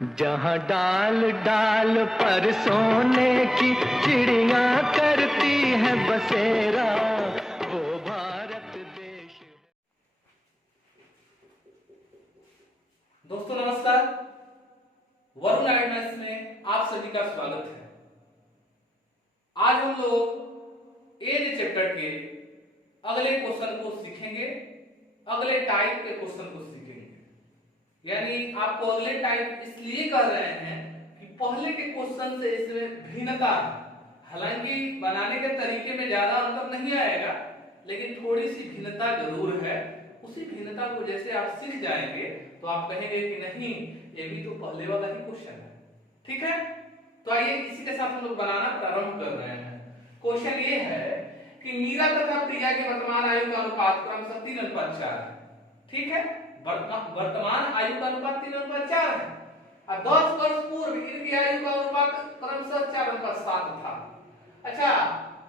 जहाँ डाल डाल पर सोने की चिड़िया करती है बसेरा, वो भारत देश है। दोस्तों नमस्कार, वरुण गाइडेंस में आप सभी का स्वागत है। आज हम लोग एज चैप्टर के अगले क्वेश्चन को सीखेंगे, अगले टाइप के क्वेश्चन को सीखेंगे। यानी आपको अगले टाइप इसलिए कह रहे हैं कि पहले के क्वेश्चन से इसमें भिन्नता है। हालांकि बनाने के तरीके में ज्यादा अंतर नहीं आएगा, लेकिन थोड़ी सी भिन्नता जरूर है। उसी भिन्नता को जैसे आप सीख जाएंगे तो आप कहेंगे कि नहीं, ये भी तो पहले वाला ही क्वेश्चन है। ठीक है, तो आइए इसी के साथ हम लोग बनाना प्रारंभ कर रहे हैं। क्वेश्चन ये है कि मीरा तथा प्रिया के वर्तमान आयु का अनुपात क्रमशः 3:4 है। ठीक है, वर्तमान आयु का अनुपात 3:4 है और 10 वर्ष पूर्व इनकी आयु का अनुपात क्रमशः 4:7 था। अच्छा,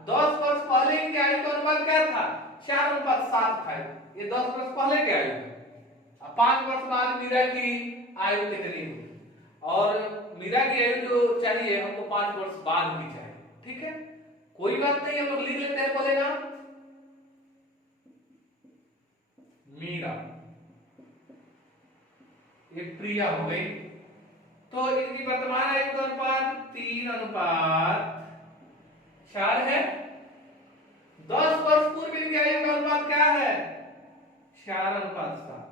10 वर्ष पहले इनकी आयु का अनुपात क्या था? 4:7 था। ये 10 वर्ष पहले की आयु है। अब 5 वर्ष बाद मीरा की आयु कितनी होगी? और मीरा की आयु जो चाहिए हमको 5 वर्ष बाद की चाहिए। ठीक है, कोई बात नहीं, हम लोग लिख लेते हैं पहले ना। मीरा, ये प्रिया हो गई, तो इनकी वर्तमान आयु का अनुपात 3:4 है। 10 वर्ष पूर्व इनकी आयु का अनुपात क्या है? 4:7।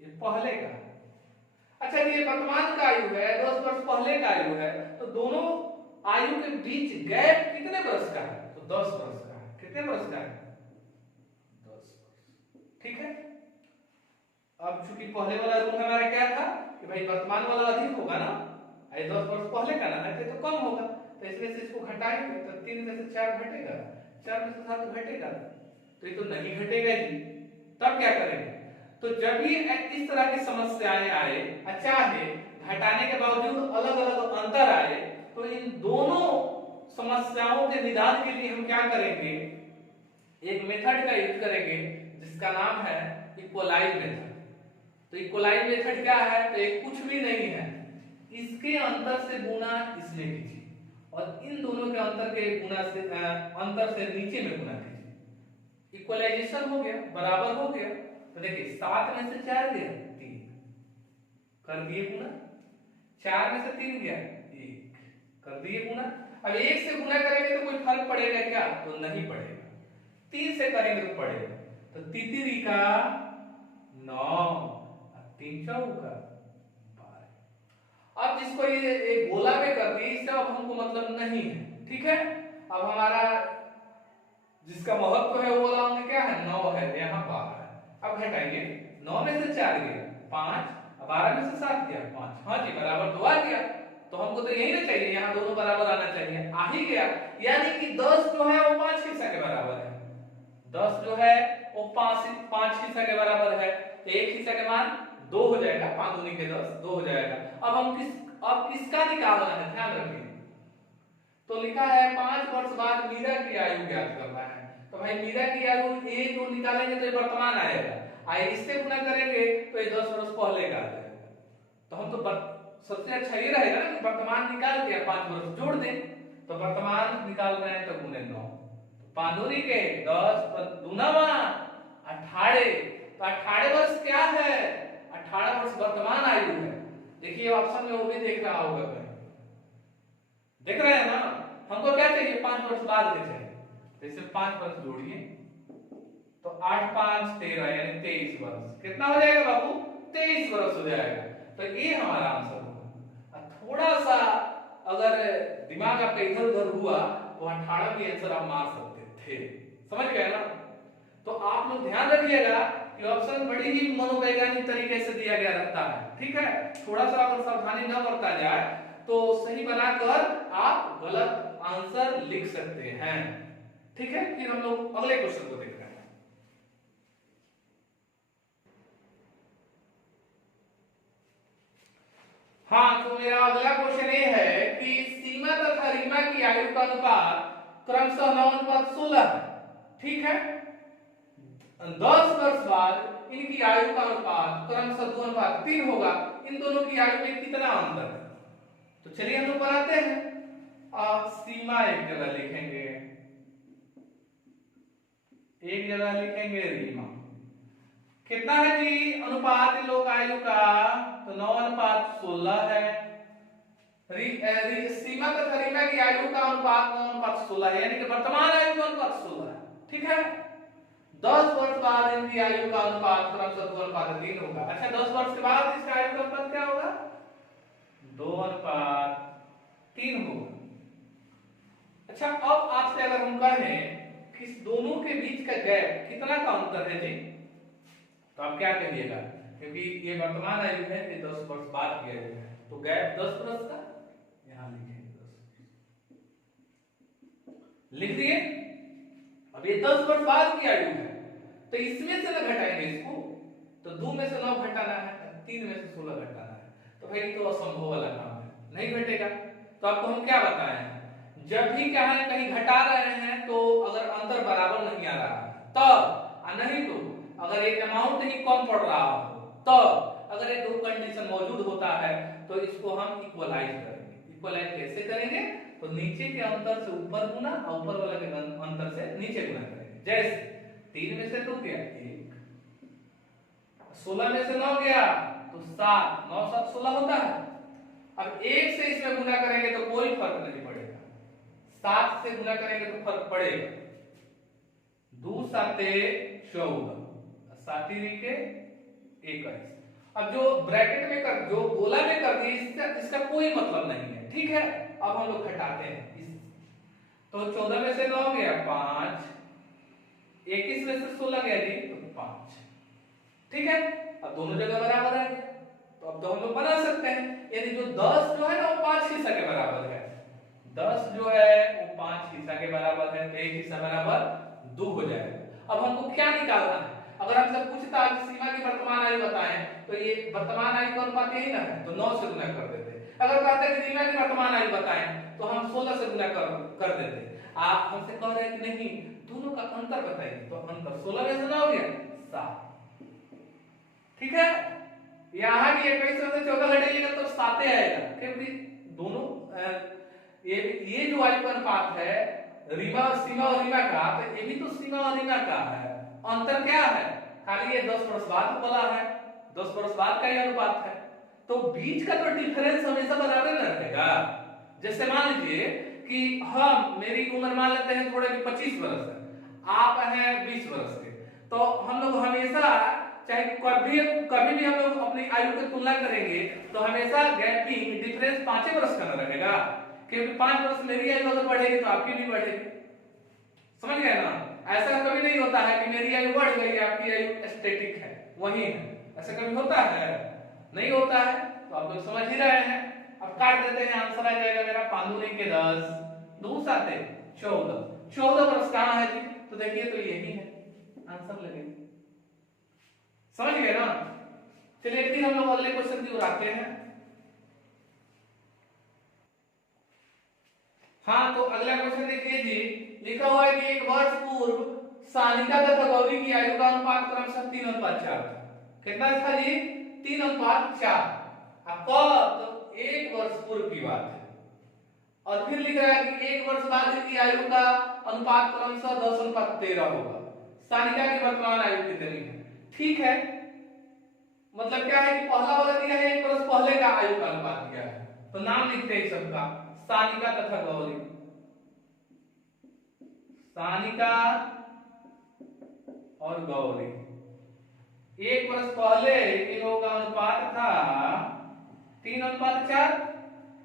ये पहले का है। अच्छा जी, ये वर्तमान का आयु है, 10 वर्ष पहले का आयु है, तो दोनों आयु के बीच गैप कितने वर्ष का है? तो 10 वर्ष का है। कितने वर्ष का है? 10 वर्ष। ठीक है, अब चूंकि पहले वाला रूल हमारा क्या था कि भाई वर्तमान वाला अधिक होगा ना, 10 वर्ष पहले का ना है तो कम होगा, तो इसमें से इसको घटाएंगे तो 3 में से 4 घटेगा, 4 में से 7 घटेगा, तो ये तो नहीं घटेगा जी। तब क्या करेंगे? तो जब भी इस तरह की समस्याएं आए, चाहे घटाने के बावजूद अलग अलग अंतर आए, तो इन दोनों समस्याओं के निदान के लिए हम क्या करेंगे? एक मेथड का यूज करेंगे जिसका नाम है इक्वलाइज मेथड। तो इक्वलाइज मेथड क्या है? तो एक कुछ भी नहीं है, इसके अंतर से गुना इसमें कीजिए और इन दोनों के अंतर के गुना से अंतर से नीचे में गुना कीजिए। इक्वलाइजेशन हो गया, बराबर हो गया। तो देखिए 7 में से 4 गया 3, कर दिए गुना। 4 में से 3 गया 1, कर दिए गुना। अब 1 से गुना करेंगे तो कोई फर्क पड़ेगा क्या? तो नहीं पड़ेगा। 3 से करेंगे तो पड़ेगा। तो तितरी का 9, 3 चौका 12। अब जिसको ये गोला में कर दी, इससे अब हमको मतलब नहीं है। ठीक है, अब हमारा जिसका महत्व है वो वाला हमने क्या है? 9 है, यहाँ 12 है। अब घटाइए, 9 में से 4 गया 5, 12 में से 7 गया 5। हाँ जी, बराबर तो आ गया। तो हमको तो यही ना चाहिए, यहाँ दोनों बराबर आना चाहिए, आ ही गया। यानी कि 10 जो है वो 5 हिस्सा के बराबर है। 10 जो है वो 5 हिस्सा के बराबर है। एक हिस्सा के मान 2 हो जाएगा, 5 दूनी के 10, 2 हो जाएगा। अब किसका निकालना है? ध्यान रखिए, तो लिखा है 5 वर्ष बाद मीरा की आयु ज्ञात करना है। तो भाई मीरा की आयु ए को निकालेंगे तो ये वर्तमान आएगा, इससे गुना करेंगे तो ये 10 वर्ष पहले का आ जाएगा। तो हम तो सबसे अच्छा ये रहेगा ना कि वर्तमान निकाल के 5 वर्ष जोड़ दें। तो वर्तमान निकाल रहे हैं तो गुने 9, 5 दूनी के 10, 18। तो 18 वर्ष क्या है? 18 वर्ष वर्तमान आयु है। देखिए ऑप्शन में वो भी देख रहा होगा, देख रहे हैं ना। हमको क्या चाहिए? 5 वर्ष बाद के चाहिए। जैसे 5 वर्ष जोड़िए तो 8 5 13 यानी 23 वर्ष। कितना हो जाएगा बाबू? 23 वर्ष हो जाएगा। तो ये हमारा आंसर होगा। थोड़ा सा अगर दिमाग आपका इधर उधर हुआ तो 18 भी आंसर आप मार सकते थे। समझ गए ना? तो आप लोग ध्यान रखिएगा कि ऑप्शन बड़ी ही मनोवैज्ञानिक तरीके से दिया गया रहता है। ठीक है, थोड़ा सा अगर सावधानी न बरता जाए तो सही बनाकर आप गलत आंसर लिख सकते हैं। ठीक है, फिर हम लोग अगले क्वेश्चन को देख रहे हैं। हाँ, तो मेरा अगला क्वेश्चन ये है कि सीमा तथा रीमा की आयु का अनुपात क्रमशः 9:16 है। ठीक है, 10 वर्ष बाद इनकी आयु का अनुपात क्रमशः 2:3 होगा। इन दोनों की आयु में कितना अंतर है? तो चलिए हम लोग बनाते हैं। आप सीमा एक जगह लिखेंगे, एक जगह लिखेंगे रीमा। कितना है जी अनुपात इन लोग आयु का? तो 9:16 है। सीमा तथा रीमा की आयु का अनुपात 9:16 है, यानी कि वर्तमान आयु का अनुपात 16 है। ठीक है, 10 वर्ष बाद इनकी आयु का अनुपात क्रमशः 2:3 होगा। अच्छा, 10 वर्ष के बाद इसका आयु का अनुपात क्या होगा? 2:3 होगा। अच्छा, अब आपसे अगर हम कहें कि इस दोनों के बीच का गैप कितना का अंतर है जी, तो आप क्या कहिएगा? क्योंकि ये वर्तमान आयु है, ये 10 वर्ष बाद की आयु है, तो गैप 10 वर्ष का यहां लिखेंगे 10 लिख दिए। अब ये 10 वर्ष बाद की आयु है, तो इसमें से ना घटाएंगे इसको, तो 2 में से 9 घटाना है, 3 में से 16 घटाना है, तो भाई तो असंभव वाला काम है, नहीं घटेगा। तो आपको हम क्या बताएं, जब भी क्या है कहीं घटा रहे हैं तो अगर अंतर बराबर नहीं आ रहा तब, नहीं तो अगर एक अमाउंट ही कम पड़ रहा हो तब, अगर ये दो कंडीशन मौजूद होता है तो इसको हम इक्वलाइज करेंगे। इक्वलाइज कैसे करेंगे? तो नीचे के अंतर से ऊपर गुना और ऊपर वाला के अंतर से नीचे गुना करेंगे। जैसे 3 में से 2 गया 1, 16 में से 9 गया तो 7, 9 7 16 होता है। अब 1 से इसमें गुना करेंगे तो कोई फर्क नहीं पड़ेगा, 7 से गुना करेंगे तो फर्क पड़ेगा। 2 7 14, 7 के 21। अब जो ब्रैकेट में कर, जो गोला में कर दिए, इसका कोई मतलब नहीं है। ठीक है, अब हम लोग घटाते हैं तो 14 में से 9 गया 5, 21 में से 16 गया जी तो 5। ठीक है, अब दोनों जगह बराबर है, तो अब तो हम लोग बना सकते हैं। यानी जो 10 जो है ना वो 5 हिस्सा के बराबर है, 10 जो है वो 5 हिस्सा के बराबर है, तो एक हिस्सा बराबर 2 हो जाएगा। अब हमको क्या निकालना है? अगर हमसे पूछता है सीमा की वर्तमान आयु बताएं, तो ये वर्तमान आयु का अनुपात यही ना है, तो 9 से गुना कर देते। अगर कहते हैं कि सीमा की वर्तमान आयु बताएं, तो हम 16 से गुना कर देते। आप हमसे कह रहे हैं कि नहीं, दोनों का अंतर बताइए, तो अंतर 16 में से 9 हो गया 7। ठीक है, यहां भी 21 में से 14 घटाइएगा तो 7 आएगा, क्योंकि दोनों ये जो आयु का अनुपात है रीमा और सीमा और रीमा का, तो ये भी तो सीमा और रीमा का है। अंतर क्या है? खाली ये 10 वर्ष बाद बोला है, 10 वर्ष बाद का ये अनुपात है, तो बीच का तो डिफरेंस हमेशा बराबर न रहेगा। जैसे मान लीजिए कि हम, मेरी उम्र मान लेते हैं थोड़े 25 वर्ष है, आप हैं 20 वर्ष के, तो हम लोग हमेशा चाहे कभी भी हम लोग अपनी आयु की तुलना करेंगे तो हमेशा गैपिंग डिफरेंस 5 वर्ष का न रहेगा, क्योंकि 5 वर्ष मेरी आयु अगर बढ़ेगी तो आपकी भी बढ़ेगी। समझ गए ना? ऐसा कभी नहीं होता है कि मेरी आयु बढ़ गई आपकी आयु स्टैटिक है, वही है, ऐसा कभी होता है? नहीं होता है। तो आप लोग समझ ही रहे हैं। अब काट देते हैं, आंसर आ जाएगा मेरा 5 दूनी के 10, 2 7 14। 14 वर्ष कहां है जी? तो देखिए तो यही है, आंसर लगेगा। समझ गए ना? चलिए फिर हम लोग अगले क्वेश्चन की ओर आते हैं। हाँ, तो अगला क्वेश्चन देखिए जी, लिखा हुआ है कि 1 वर्ष पूर्व सानिका तथा गौरी की आयु का अनुपात क्रमशः 3:4 था। कितना था जी? 3:4। अब कब? तो 1 वर्ष पूर्व की बात है। और फिर लिख रहा है कि 1 वर्ष बाद इनकी आयु का अनुपात क्रमशः 10:13 होगा। सानिका की वर्तमान आयु कितनी है? ठीक है, मतलब क्या है कि पहला वाला दिया है 1 वर्ष पहले का आयु का अनुपात दिया है, तो नाम लिखते हैं सबका, सानिका तथा गौरी। सानिका और गौरी 1 वर्ष पहले इन लोगों का अनुपात था 3:4।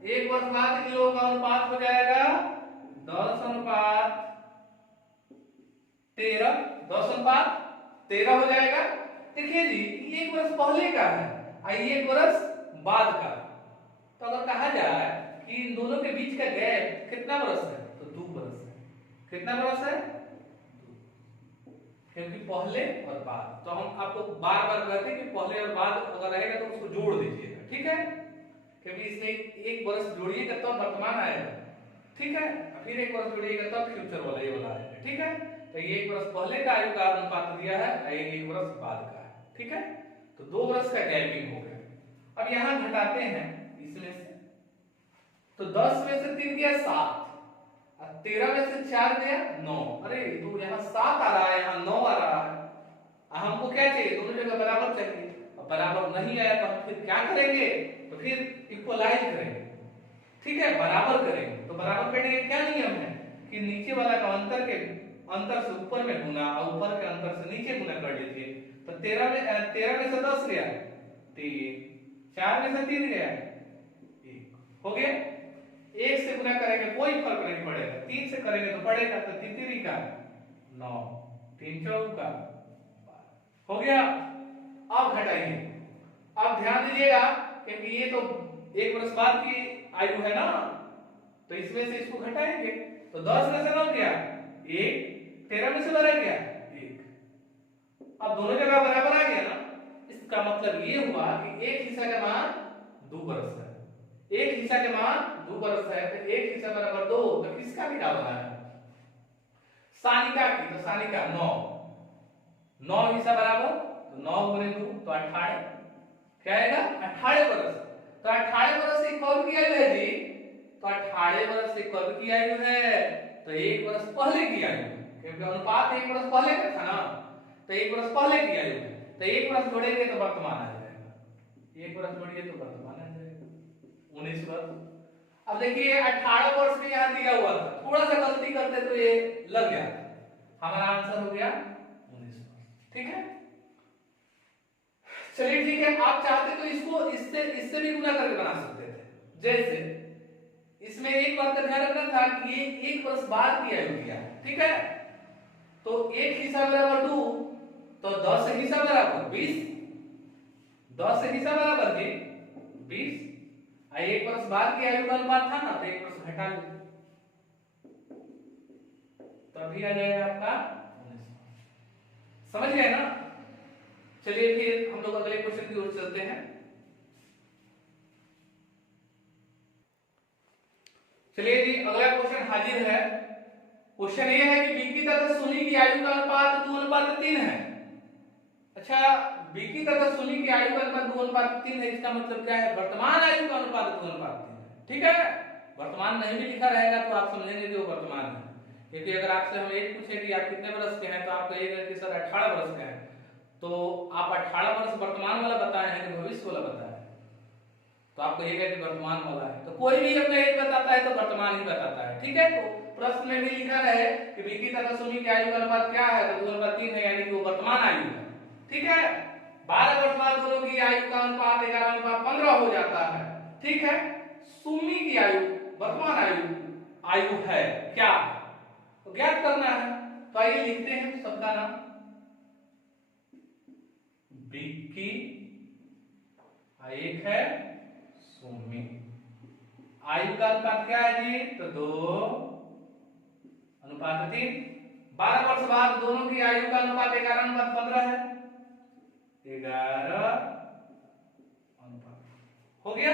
1 वर्ष बाद इन लोगों का अनुपात हो जाएगा 10:13 हो जाएगा। देखिए जी, 1 वर्ष पहले का है और 1 वर्ष बाद का, तो अगर कहा जाए कि इन दोनों के बीच का गैप कितना वर्ष है, तो 2 वर्ष है। कितना वर्ष है? 2, क्योंकि पहले और बाद। तो हम आपको बार बार कहते हैं कि पहले और बाद अगर रहेगा तो उसको जोड़ दीजिएगा, ठीक है? क्योंकि इसमें 1 वर्ष जोड़िएगा तब वर्तमान आएगा, ठीक है? फिर 1 वर्ष जोड़िएगा तब फ्यूचर वाला ये वाला आएगा, ठीक है? तो ये 1 वर्ष पहले का आयु का अनुपात दिया है, ये 1 वर्ष बाद का है। ठीक है, तो 2 वर्ष का गैपिंग हो गया। अब यहां घटाते हैं इसमें से, तो 10 में से 3 गया 7, और 13 में से 4 गया 9। अरे तो यहाँ 7 आ रहा है, यहाँ 9 आ रहा है। हमको क्या चाहिए, दोनों जगह बराबर चाहिए। अब बराबर नहीं आया तो हम फिर क्या करेंगे, तो फिर इक्वलाइज करेंगे। ठीक है, बराबर करेंगे। तो बराबर करने का क्या नियम है कि नीचे वाला का अंतर से ऊपर में गुना और ऊपर के अंतर से नीचे गुना कर लीजिए। तो 13 में से 10 गया 3, 4 में से 3 गया 1, हो गया। 1 से गुना करेंगे कोई फर्क नहीं पड़ेगा, 3 से करेंगे तो पड़ेगा। तो 3 3 का 9, 3 4 का 12, हो गया। अब घटाइए। अब ध्यान दीजिएगा क्योंकि ये तो 1 वर्ष बाद की आयु है ना, तो इसमें से इसको घटाएंगे। तो 10 में से 9 गया 1, 13 में से 12 गया 1। अब दोनों जगह बराबर आ गया ना, इसका मतलब ये हुआ कि एक हिस्सा का मान 2 वर्ष है, एक हिस्सा के मान 2 वर्ष है। तो एक हिस्सा बराबर 2, तो किसका निकालना है, सानिका की। तो सानिका 9 हिस्सा बराबर, तो 9 गुने 2 तो 18, क्या आएगा 18 वर्ष। तो 18 वर्ष से कब की आयु है जी, तो 18 वर्ष से कब की आयु है, तो 1 वर्ष पहले की आयु है, क्योंकि अनुपात 1 वर्ष पहले का था ना, तो 1 वर्ष पहले की आयु है। तो 1 वर्ष जोड़ेंगे तो वर्तमान आ जाएगा, 1 वर्ष जोड़िए तो वर्तमान आ जाएगा 19 वर्ष। अब देखिए 18 वर्ष में यहां दिया हुआ था, थोड़ा सा गलती करते तो ये लग गया, हमारा आंसर हो गया 19 वर्ष। ठीक है, चलिए ठीक है। आप चाहते तो इसको इससे भी गुना करके बना सकते थे। जैसे इसमें एक बात का ध्यान रखना था कि ये 1 वर्ष बाद की आयु दिया, ठीक है। तो 1 हिस्सा बराबर 2, तो 10 हिस्सा बराबर 20, 10 हिस्सा बराबर जी 20। 1 वर्ष बाद की आयु का अनुपात था ना, तो 1 वर्ष घटा लीजिए, तभी आ जाएगा आपका 19। समझ गए ना। चलिए फिर हम लोग अगले क्वेश्चन की ओर चलते हैं। चलिए जी, अगला क्वेश्चन हाजिर है। क्वेश्चन ये है कि विकी तथा सुनी की आयु का अनुपात 2:3 है। अच्छा, विकी तथा सुनी की आयु का अनुपात 2:3 है, इसका मतलब क्या है, वर्तमान आयु का अनुपात 2:3 है। ठीक है, वर्तमान नहीं भी लिखा रहेगा तो आप समझेंगे कि वो वर्तमान है, क्योंकि अगर आपसे हम एक पूछे कि आप कितने वर्ष के हैं तो आप कहिएगा कि सर 18 वर्ष के हैं, तो आप 18 वर्ष वर्तमान वाला बताए हैं कि भविष्य वाला बताया है, तो आप कहिएगा कि वर्तमान वाला है। तो कोई भी अपना एज बताता है तो वर्तमान ही बताता है। ठीक है, तो प्रश्न में भी लिखा रहे कि विकी तथा सुनी की आयु का अनुपात क्या है, तो 2:3 है, यानी कि वो वर्तमान आयु है। ठीक है, 12 वर्ष बाद दोनों की आयु का अनुपात 11:15 हो जाता है। ठीक है, सुमी की आयु वर्तमान आयु है क्या, तो ज्ञात करना है। तो आइए लिखते हैं सबका नाम। विक्की, एक है सुमी। आयु का अनुपात क्या है जी, तो 2:3। 12 वर्ष बाद दोनों की आयु का अनुपात 11:15 है, 11 अनुपात हो गया।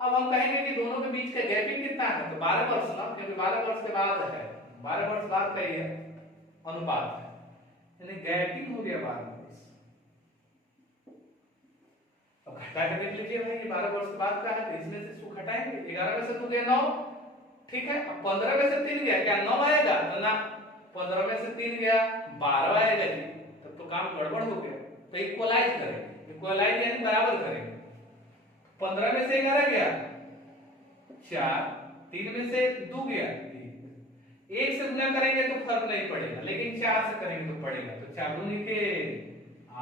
अब हम कहेंगे कि दोनों के बीच का गैपिंग कितना है, तो 12 वर्ष ना, क्योंकि 12 वर्ष के बाद है, 12 वर्ष बाद का ये अनुपात है, यानी गैपिंग हो गया 12 वर्ष। अब घटा के देख लीजिए भाई, ये 12 वर्ष के बाद का है, तो इसमें से इसको घटाएंगे। 11 में से 2 गया 9, ठीक है। अब 15 में से 3 गया, क्या 9 आएगा, तो ना, 15 में से 3 गया 12 आएगा जी, तब तो काम गड़बड़ हो गया। तो इक्वलाइज करेंगे, इक्वलाइज यानी बराबर करेंगे। 15 में से 11 गया 4, 3 में से 2 गया 1 से गुना करेंगे तो फर्क नहीं पड़ेगा, लेकिन 4 से करेंगे तो पड़ेगा। तो 4 दूनी के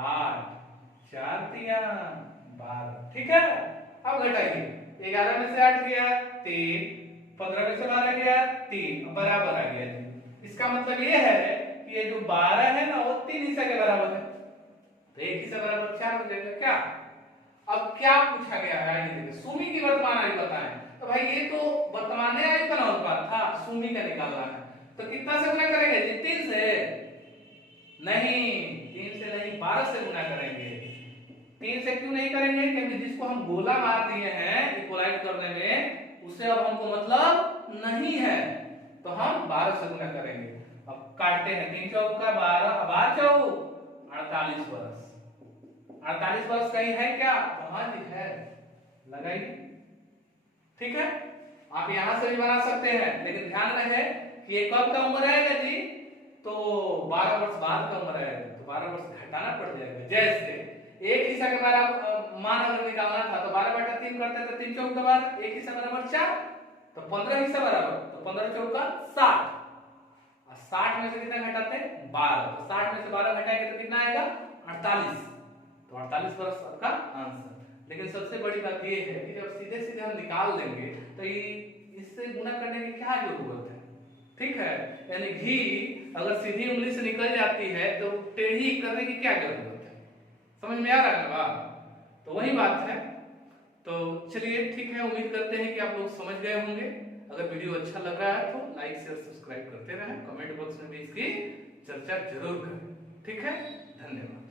8, 4 तिया 12। ठीक है, अब घटाइए। 11 में से 8 गया 3, 15 में से 12 गया 3, बराबर आ गया जी। इसका मतलब ये है कि ये जो 12 है ना, वो 3 हिस्सा के बराबर है, तो 1 हिस्सा बराबर 4 हो जाएगा। क्या, अब क्या पूछा गया है, ये देखिए, सुमी की वर्तमान आयु बताएं। तो भाई ये तो वर्तमान आयु का अनुपात था, सुमी का निकालना है, तो कितना से गुना करेंगे जी, 3 से नहीं, 3 से नहीं, 12 से गुना करेंगे। 3 से क्यों नहीं करेंगे, क्योंकि जिसको हम गोला मार दिए हैं इक्वलाइज करने में, उससे अब हमको मतलब नहीं है, तो हम 12 से गुना करेंगे। अब काटते हैं, 3 चौका 12, 12 चौक 48 वर्ष। 48 वर्ष कहीं है क्या? हाँ जी है, लगाइए। ठीक है, आप यहां से भी बना सकते हैं, लेकिन ध्यान रहे कि ये कब का उम्र आएगा जी? तो 12 वर्ष बाद का उम्र आएगा, तो 12 वर्ष घटाना पड़ जाएगा। जैसे एक हिस्सा के बाद आप मान अगर निकालना था तो 12/3 करते तो 3 चौक 12, एक हिस्सा बराबर 4, तो 15 हिस्सा बराबर, तो 15 चौका 60, और 60 में से कितना घटाते हैं? 12, तो 60 में से 12 घटाएंगे तो कितना आएगा? 48, तो 48 वर्ष आपका आंसर। लेकिन सबसे बड़ी बात ये है कि जब सीधे सीधे हम निकाल देंगे तो इससे गुना करने की क्या जरूरत है? ठीक है, यानी घी अगर सीधी उंगली से निकल जाती है तो टेढ़ी करने की क्या जरूरत है? समझ में आ रहा है बात? तो वही बात है। तो चलिए ठीक है, उम्मीद करते हैं कि आप लोग समझ गए होंगे। अगर वीडियो अच्छा लग रहा है तो लाइक शेयर सब्सक्राइब करते रहें, कमेंट बॉक्स में भी इसकी चर्चा जरूर करें। ठीक है, धन्यवाद।